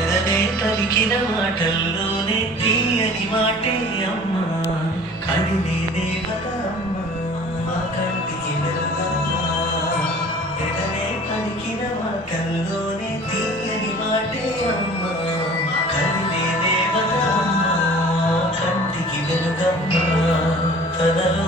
పెదవే పలికిన మాటల్లోనే తీయని మాటే అమ్మా, కదిలే దేవత అమ్మా, మా కంటికి వెలుగమ్మా. పెదవే పలికిన మాటల్లోనే తీయని మాటే అమ్మా, కదిలే దేవత అమ్మా, కంటికి వెలుగమ్మా. తనలో